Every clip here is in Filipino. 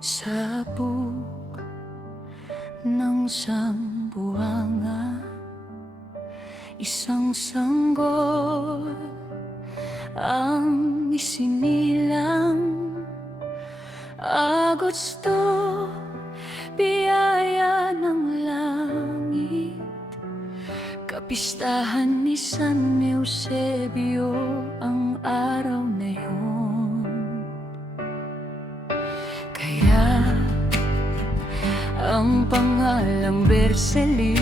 Sabog ng sambuanga, isang sanggol ang isinilang. Agosto, biyaya ng langit, kapistahan ni San Eusebio ang araw na yun. Kaya ang pangalang Berceli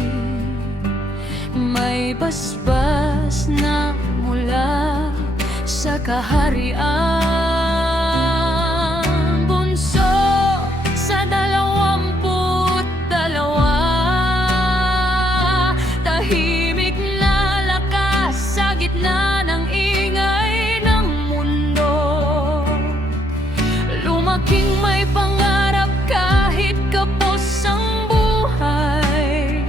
may basbas na mula sa kaharian. Bunso sa 22, tahimik na lakas sa gitna ng ingay ng mundo. Lumaking may pangarap kahit kapos ang buhay.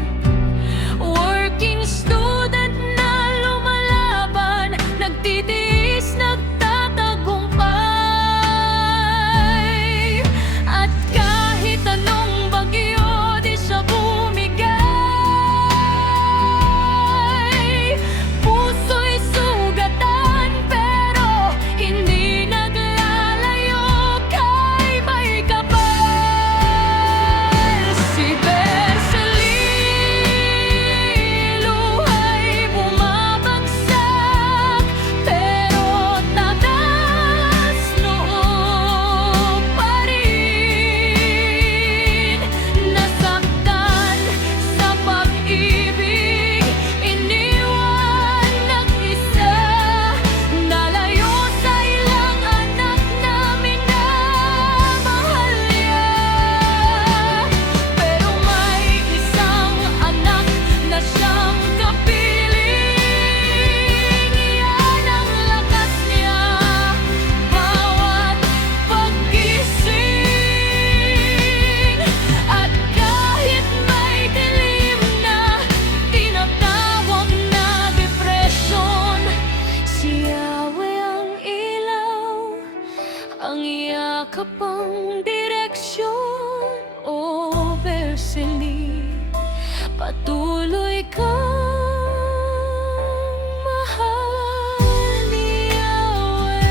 Working student na lumalaban, nagtitiis, nagtatagumpay. At kahit anong bagyo di siya bumigay. Puso'y sugatan pero hindi naglalayo kay may kapal. Si Berceli, luhay bumabagsak pero tatas noo pa rin. Nasaktan sa pag-ibig, iniwan nag-isa, nalayo sa ilang anak na minamahal niya. Pero may isang anak na siyang kapiling. Yan ang lakas niya bawat paggising. At kahit may dilim na tinatawag na depresyon, si Yahweh ang ilaw, ang yakap ang direksyon. O Berceli, patuloy kang mahal ni Yahweh.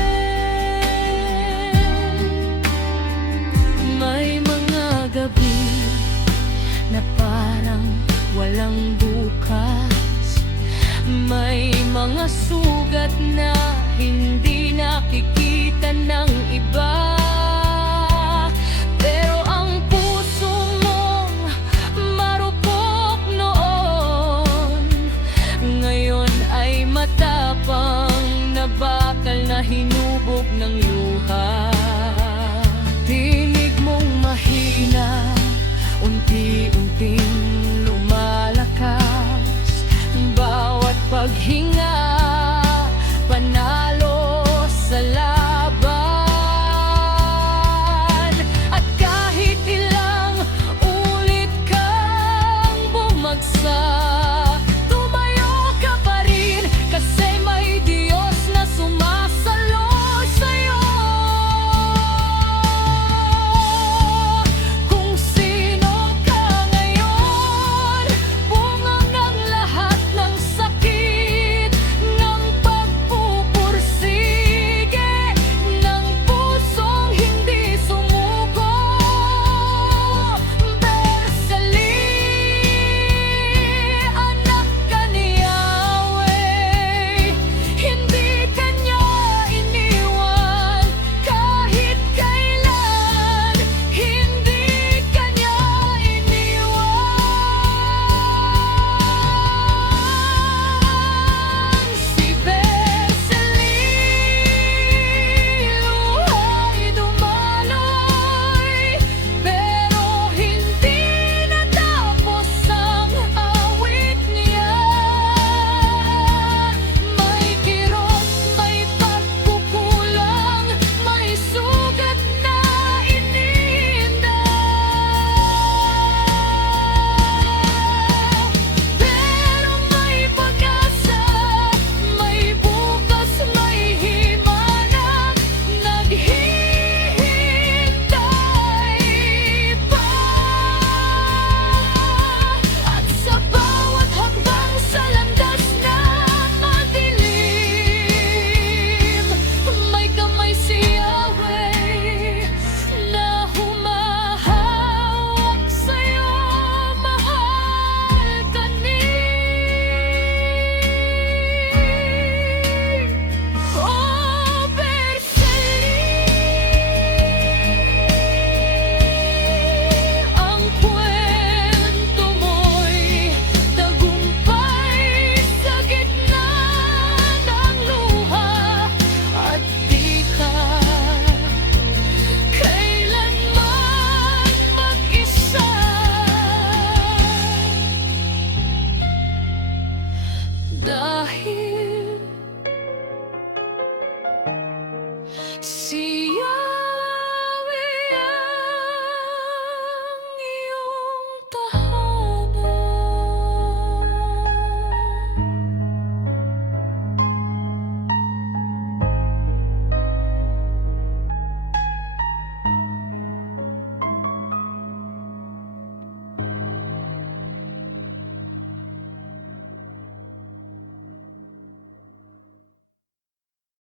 May mga gabi na parang walang bukas, may mga sugat na hindi nakikita ng iba. Pero ang puso mong marupok noon, ngayon ay matapang na bakal na hinubog ng luha. Tinig mong mahina, unti-unting lumalakas, bawat paghinga